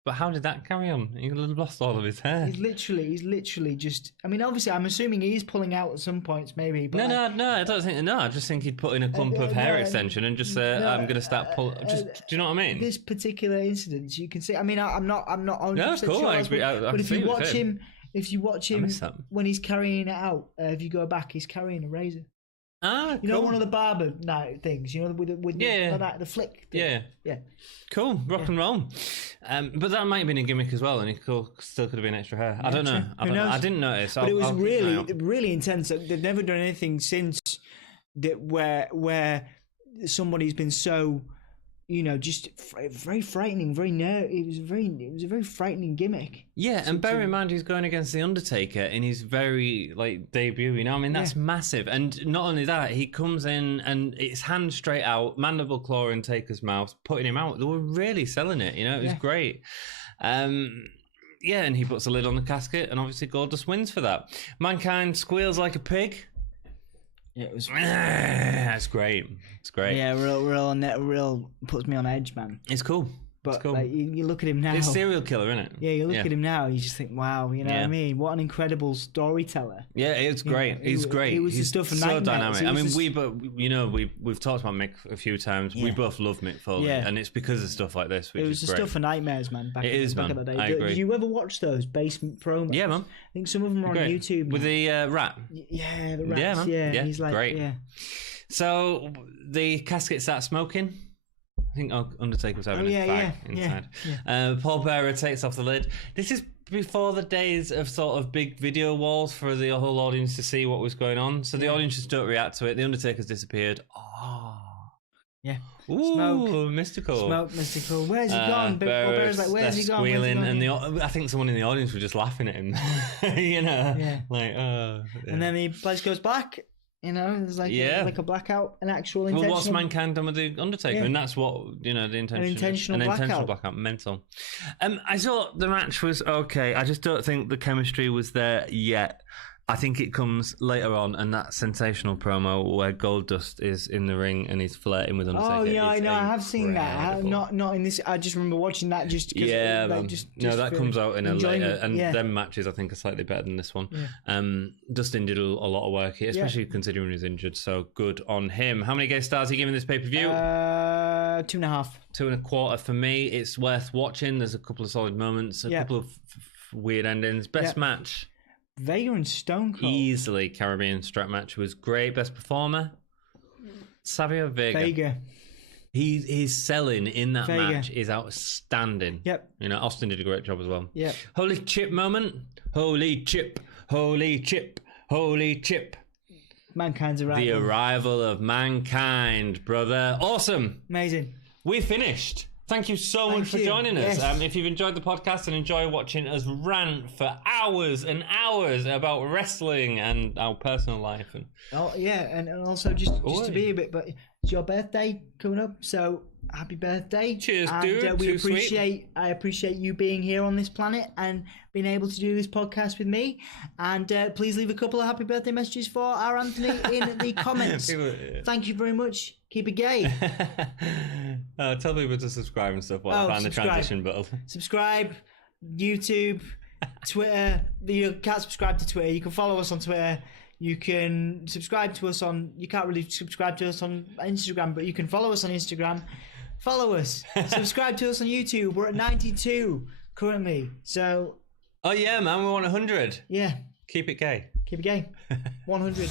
But how did that carry on? He lost all of his hair. He's literally just. I mean, obviously, I'm assuming he's pulling out at some points, maybe. But no, I don't think. No, I just think he'd put in a clump of hair extension and just say, "I'm going to start pulling." Do you know what I mean? This particular incident, you can see. I mean, I'm not. No, it's cool. Sure, but if you watch him, when he's carrying it out, if you go back, he's carrying a razor. Ah, you know, one of the barber things, you know, with the flick thing. Yeah. Cool, rock and roll. But that might have been a gimmick as well, and it still could have been extra hair. I don't know. I didn't notice. But it was really intense. They've never done anything since that where somebody's been so, you know, just very frightening, it was a very frightening gimmick. Yeah, and bear in mind he's going against the Undertaker in his very debut. You know, I mean that's massive. And not only that, he comes in and it's hand straight out, mandible claw in Taker's mouth, putting him out. They were really selling it. You know, it was great. And he puts a lid on the casket, and obviously Goldust wins for that. Mankind squeals like a pig. Yeah, it was. That's great. It's great. Yeah, real puts me on edge, man. It's cool. But it's cool. Like, you look at him now. It's a serial killer, isn't it? Yeah, you look at him now. You just think, wow, you know what I mean? What an incredible storyteller. Yeah, it's great. He's great. It was He's the stuff of so nightmares. dynamic. I mean, we've talked about Mick a few times. We both love Mick Foley, and it's because of stuff like this. Which it was is the great. stuff of nightmares, man. Back in the day. I agree. Did you ever watch those basement promos? Yeah, man. I think some of them are on YouTube. With the rat. Yeah, the rats. Yeah, man. Yeah, he's like, great. Yeah. So the casket starts smoking. I think Undertaker was having a fag inside. Yeah. Paul Bearer takes off the lid. This is before the days of sort of big video walls for the whole audience to see what was going on. So the audience just don't react to it. The Undertaker's disappeared. Oh. Yeah. Ooh, Smoke. mystical. Mystical. Where's he gone? Paul Bearer's like, where's he gone? Squealing, and I think someone in the audience was just laughing at him. You know? Yeah. Like, oh. Yeah. And then the place goes black. You know, there's like a blackout, an actual intentional. Well, what's Mankind done with the Undertaker? And that's what, you know, the intention. An intentional blackout. Mental. I thought the match was okay. I just don't think the chemistry was there yet. I think it comes later on, and that sensational promo where Goldust is in the ring and he's flirting with Undertaker. Oh yeah, I know. I have seen that. Not in this. I just remember watching that just because. Yeah, that comes out in a later, and them matches I think are slightly better than this one. Yeah. Dustin did a lot of work here, especially considering he's injured. So good on him. How many gay stars are you giving this pay per view? 2.5. 2.25 for me. It's worth watching. There's a couple of solid moments, a couple of weird endings. Best match. Vega and Stone Cold. Easily Caribbean strap match was great. Best performer, Savio Vega. He's selling in that match is outstanding. Yep. You know, Austin did a great job as well. Yep. Holy chip moment. Holy chip. Holy chip. Holy chip. Mankind's arrival. The arrival of Mankind, brother. Awesome. Amazing. We finished. Thank you so much for joining us. Yes. If you've enjoyed the podcast and enjoy watching us rant for hours and hours about wrestling and our personal life. And and also just to be a bit, but it's your birthday coming up, so happy birthday. Cheers, dude. I appreciate you being here on this planet and being able to do this podcast with me. And please leave a couple of happy birthday messages for our Anthony in the comments. Thank you very much. Keep it gay. Tell people to subscribe and stuff while I find the transition button. Subscribe, YouTube, Twitter. You can't subscribe to Twitter. You can follow us on Twitter. You can subscribe to us on... You can't really subscribe to us on Instagram, but you can follow us on Instagram. Follow us. Subscribe to us on YouTube. We're at 92 currently. So... Oh, yeah, man. We want 100. Yeah. Keep it gay. Keep it gay. 100.